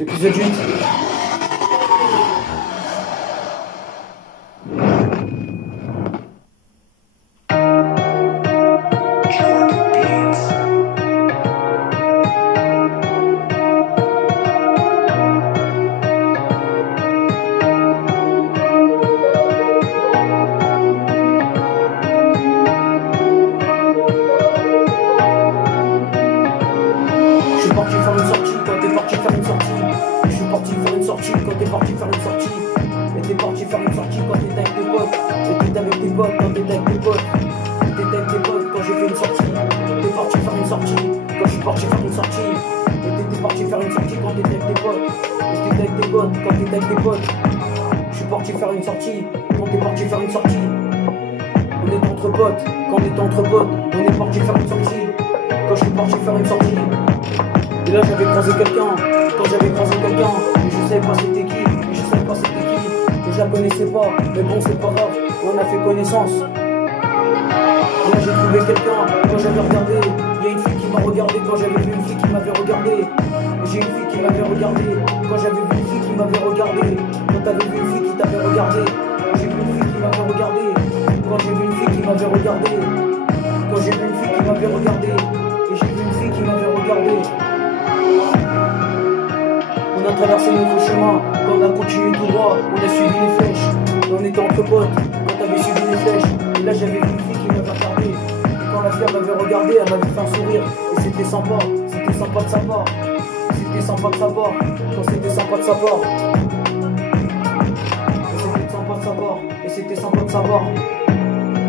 Épisode 8. Je suis parti faire une sortie quand t'es parti faire une sortie. Je suis parti faire une sortie quand t'es parti faire une sortie. Et t'es parti faire une sortie quand t'étais avec tes potes. Et t'étais avec tes potes quand t'étais avec tes potes. Et t'étais avec tes potes quand j'ai fait une sortie. T'es parti faire une sortie quand je suis parti faire une sortie. Et t'étais parti faire une sortie quand t'étais avec tes potes. Et t'étais avec tes potes quand t'étais avec tes potes. Je suis parti faire une sortie quand t'es parti faire une sortie. On est entre potes, quand on est entre potes, on est parti faire une sortie. Quand je suis parti faire une sortie. Et là j'avais croisé quelqu'un, quand j'avais croisé quelqu'un, et je savais pas c'était qui, et je savais pas c'était qui, et je la connaissais pas, mais bon c'est pas grave, on a fait connaissance. Et là j'ai trouvé quelqu'un, quand j'avais regardé, il y a une fille qui m'a regardé, quand j'avais vu une fille qui m'avait regardé. Et j'ai une fille qui m'avait regardé, quand j'avais vu une fille qui m'avait regardé, quand t'avais vu une fille qui t'avait regardé, j'ai vu une fille qui m'avait regardé, quand j'ai vu une fille qui m'avait regardé, quand j'ai vu une fille qui m'avait regardé, et j'ai vu une fille qui m'avait regardé. On a traversé notre chemin, quand on a continué tout droit, on a suivi les flèches. Et on était entre potes, quand t'avais suivi les flèches. Et là j'avais vu une fille qui m'avait regardé. Et quand la fille m'avait regardé, elle m'avait fait un sourire. Et c'était sympa de sa part. C'était sympa de sa part, quand c'était sympa de sa part. Et c'était sympa de sa part.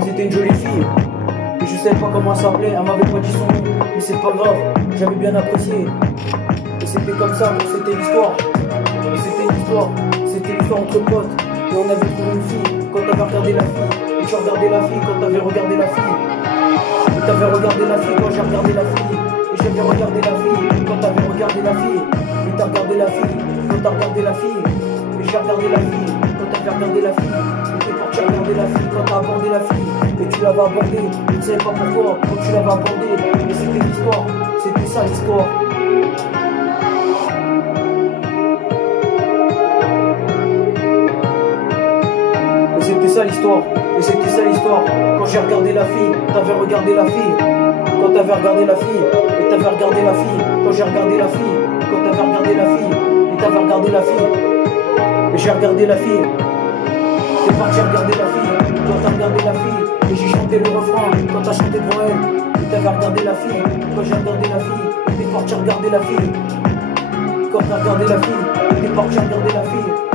C'était une jolie fille. Et je savais pas comment elle s'appelait, elle m'avait pas dit son nom. Mais c'est pas grave, j'avais bien apprécié. Et c'était comme ça, donc c'était l'histoire. C'était l'histoire entre potes. Et on avait trouvé une fille quand t'avais regardé la fille. Et tu regardais la fille quand t'avais regardé la fille. Et t'avais regardé la fille quand j'ai regardé la fille. Et j'avais regardé la fille quand t'avais regardé la fille. Et t'as regardé la fille quand t'as regardé la fille. Et j'ai regardé la fille quand t'avais regardé la fille. Et t'es parti regarder la fille quand t'as abordé la fille. Et tu l'avais abordée, et tu savais pas pourquoi quand tu l'avais abordée. Et c'était l'histoire, c'était ça l'histoire. Et c'était ça l'histoire, quand j'ai regardé la fille, t'avais regardé la fille. Quand t'avais regardé la fille, et t'avais regardé la fille. Quand j'ai regardé la fille, quand t'avais regardé la fille, et t'avais regardé la fille. Et j'ai regardé la fille. T'es parti regarder la fille, quand t'as regardé la fille. Et j'ai chanté le refrain, quand t'as chanté pour elle. Et t'avais regardé la fille, quand j'ai regardé la fille. Et t'es parti regarder la fille. Quand t'as regardé la fille, et t'es parti regarder la fille.